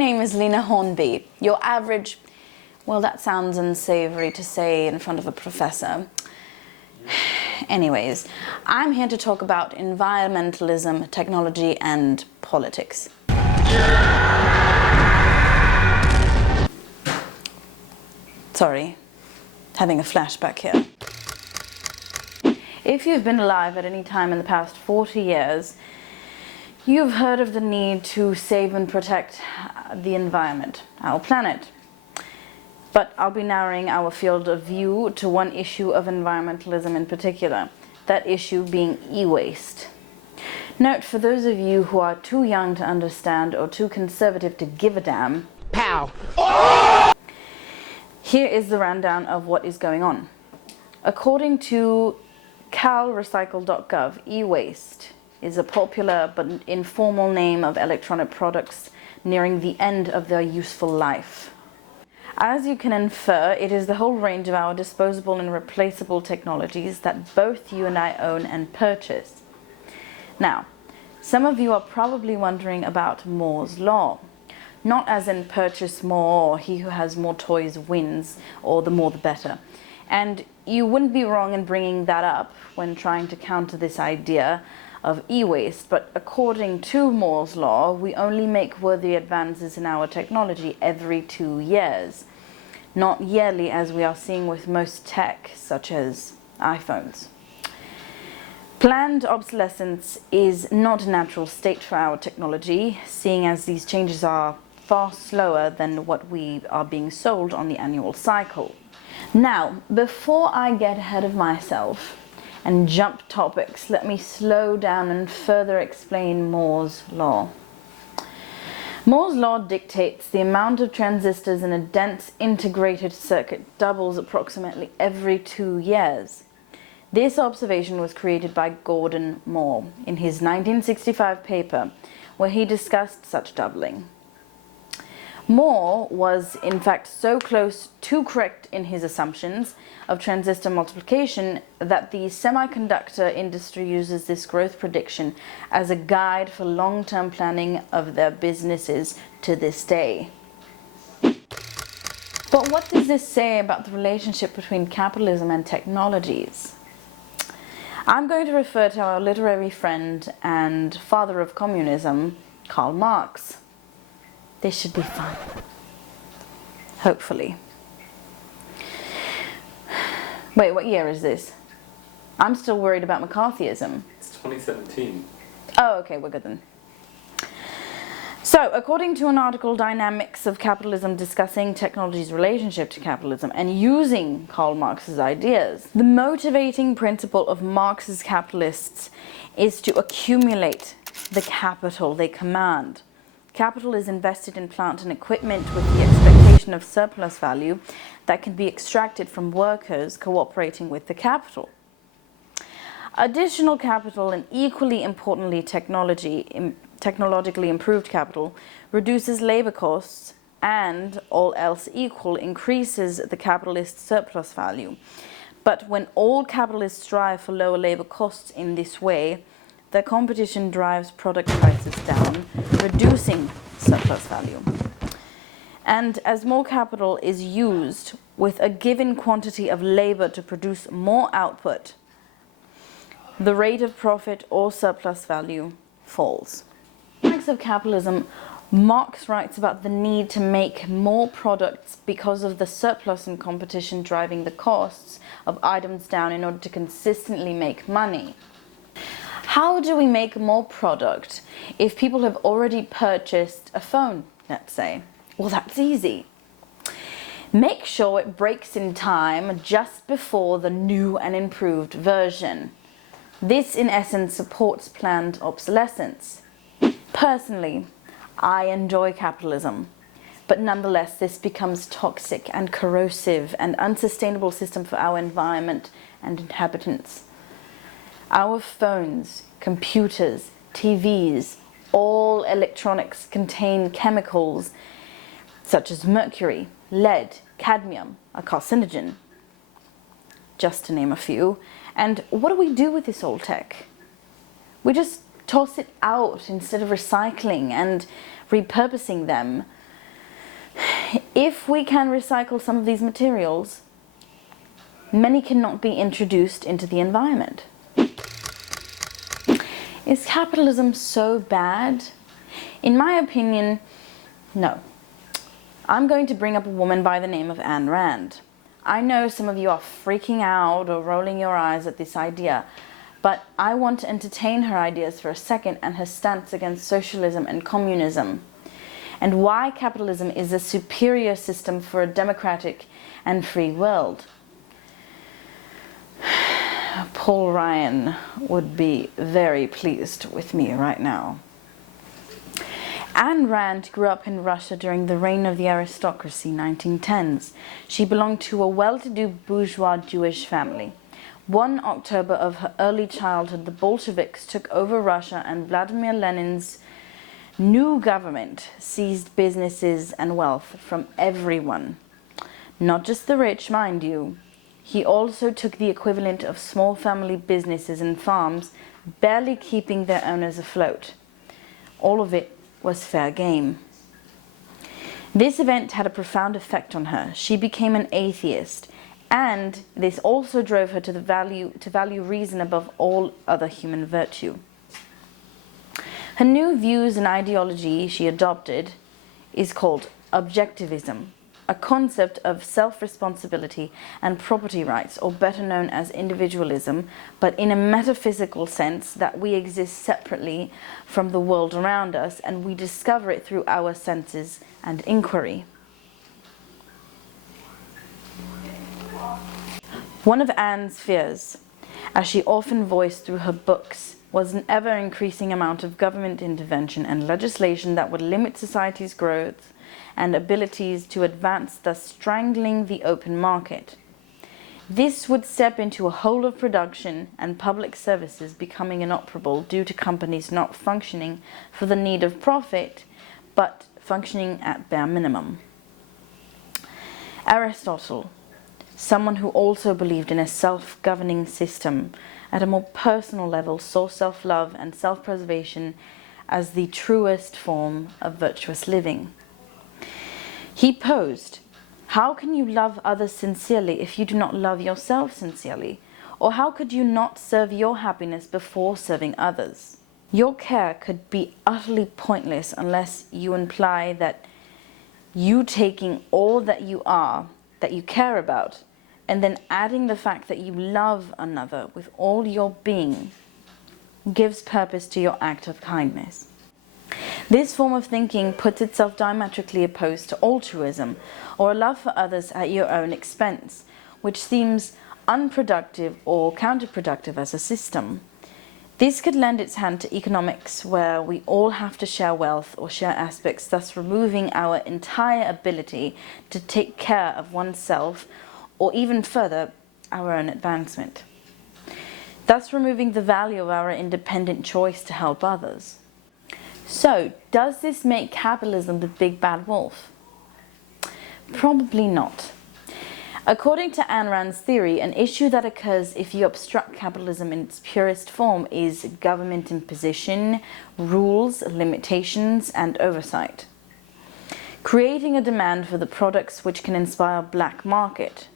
name is Lena Hornby, your average, well, that sounds unsavory to say in front of a professor. Anyways, I'm here to talk about environmentalism, technology, and politics. Sorry, having a flashback here. If you've been alive at any time in the past 40 years, you've heard of the need to save and protect the environment, our planet. But I'll be narrowing our field of view to one issue of environmentalism in particular, that issue being e-waste. Note, for those of you who are too young to understand or too conservative to give a damn, pow! Here is the rundown of what is going on. According to calrecycle.gov, e-waste is a popular but informal name of electronic products nearing the end of their useful life. As you can infer, it is the whole range of our disposable and replaceable technologies that both you and I own and purchase. Now, some of you are probably wondering about Moore's Law. Not as in purchase more, or he who has more toys wins, or the more the better. And you wouldn't be wrong in bringing that up when trying to counter this idea of e-waste, but according to Moore's Law, we only make worthy advances in our technology every 2 years, not yearly as we are seeing with most tech, such as iPhones. Planned obsolescence is not a natural state for our technology, seeing as these changes are far slower than what we are being sold on the annual cycle. Now, before I get ahead of myself and jump topics, let me slow down and further explain Moore's Law. Moore's Law dictates the amount of transistors in a dense integrated circuit doubles approximately every 2 years. This observation was created by Gordon Moore in his 1965 paper, where he discussed such doubling. Moore was in fact so close to correct in his assumptions of transistor multiplication that the semiconductor industry uses this growth prediction as a guide for long-term planning of their businesses to this day. But what does this say about the relationship between capitalism and technologies? I'm going to refer to our literary friend and father of communism, Karl Marx. This should be fun. Hopefully. Wait, what year is this? I'm still worried about McCarthyism. It's 2017. Oh, okay, we're good then. So, according to an article, Dynamics of Capitalism, discussing technology's relationship to capitalism and using Karl Marx's ideas, the motivating principle of Marx's capitalists is to accumulate the capital they command. Capital is invested in plant and equipment with the expectation of surplus value that can be extracted from workers cooperating with the capital. Additional capital, and equally importantly technologically improved capital, reduces labor costs and, all else equal, increases the capitalist's surplus value. But when all capitalists strive for lower labor costs in this way, the competition drives product prices down, reducing surplus value. And as more capital is used with a given quantity of labor to produce more output, the rate of profit or surplus value falls. In Dynamics of Capitalism, Marx writes about the need to make more products because of the surplus and competition driving the costs of items down in order to consistently make money. How do we make more product if people have already purchased a phone, let's say? Well, that's easy. Make sure it breaks in time just before the new and improved version. This, in essence, supports planned obsolescence. Personally, I enjoy capitalism, but nonetheless, this becomes toxic and corrosive and unsustainable system for our environment and inhabitants. Our phones, computers, TVs, all electronics contain chemicals such as mercury, lead, cadmium, a carcinogen, just to name a few. And what do we do with this old tech? We just toss it out instead of recycling and repurposing them If we can recycle some of these materials, many cannot be introduced into the environment. Is capitalism so bad? In my opinion, no. I'm going to bring up a woman by the name of Ayn Rand. I know some of you are freaking out or rolling your eyes at this idea, but I want to entertain her ideas for a second and her stance against socialism and communism, and why capitalism is a superior system for a democratic and free world. Paul Ryan would be very pleased with me right now. Ayn Rand grew up in Russia during the reign of the aristocracy, 1910s. She belonged to a well-to-do bourgeois Jewish family. One October of her early childhood, the Bolsheviks took over Russia and Vladimir Lenin's new government seized businesses and wealth from everyone. Not just the rich, mind you. He also took the equivalent of small family businesses and farms, barely keeping their owners afloat. All of it was fair game. This event had a profound effect on her. She became an atheist, and this also drove her to value reason above all other human virtue. Her new views and ideology she adopted is called objectivism, a concept of self-responsibility and property rights, or better known as individualism, but in a metaphysical sense that we exist separately from the world around us and we discover it through our senses and inquiry. One of Anne's fears, as she often voiced through her books, was an ever-increasing amount of government intervention and legislation that would limit society's growth and abilities to advance, thus strangling the open market. This would step into a hole of production and public services becoming inoperable due to companies not functioning for the need of profit, but functioning at bare minimum. Aristotle, someone who also believed in a self-governing system at a more personal level, saw self-love and self-preservation as the truest form of virtuous living. He posed, how can you love others sincerely if you do not love yourself sincerely? Or how could you not serve your happiness before serving others? Your care could be utterly pointless unless you imply that you taking all that you are, that you care about, and then adding the fact that you love another with all your being, gives purpose to your act of kindness. This form of thinking puts itself diametrically opposed to altruism, or a love for others at your own expense, which seems unproductive or counterproductive as a system. This could lend its hand to economics, where we all have to share wealth or share aspects, thus removing our entire ability to take care of oneself, or even further, our own advancement. Thus removing the value of our independent choice to help others. So, does this make capitalism the big bad wolf? Probably not. According to Ayn Rand's theory, an issue that occurs if you obstruct capitalism in its purest form is government imposition, rules, limitations, and oversight, creating a demand for the products which can inspire black market.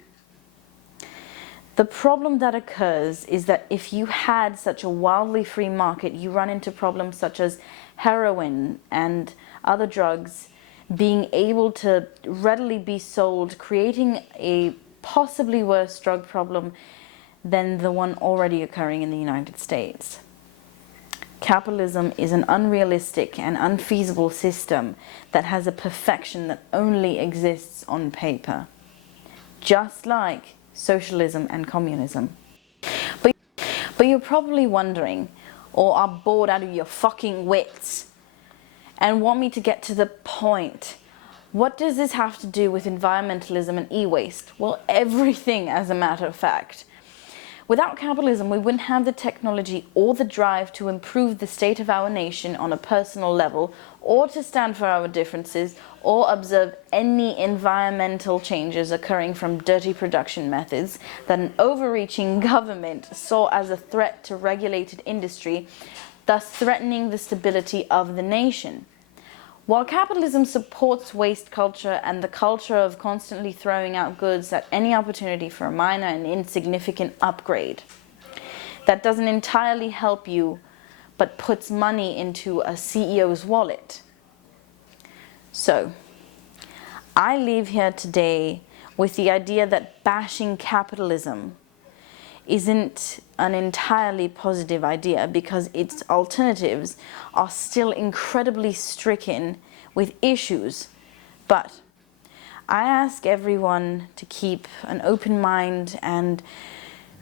The problem that occurs is that if you had such a wildly free market, you run into problems such as heroin and other drugs being able to readily be sold, creating a possibly worse drug problem than the one already occurring in the United States. Capitalism is an unrealistic and unfeasible system that has a perfection that only exists on paper, just like socialism and communism. But you're probably wondering, or are bored out of your fucking wits and want me to get to the point. What does this have to do with environmentalism and e-waste? Well, everything, as a matter of fact. Without capitalism, we wouldn't have the technology or the drive to improve the state of our nation on a personal level, or to stand for our differences, or observe any environmental changes occurring from dirty production methods that an overreaching government saw as a threat to regulated industry, thus threatening the stability of the nation. While capitalism supports waste culture and the culture of constantly throwing out goods at any opportunity for a minor and insignificant upgrade, that doesn't entirely help you, but puts money into a CEO's wallet. So, I leave here today with the idea that bashing capitalism isn't an entirely positive idea, because its alternatives are still incredibly stricken with issues. But I ask everyone to keep an open mind and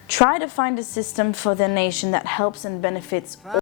try to find a system for their nation that helps and benefits all.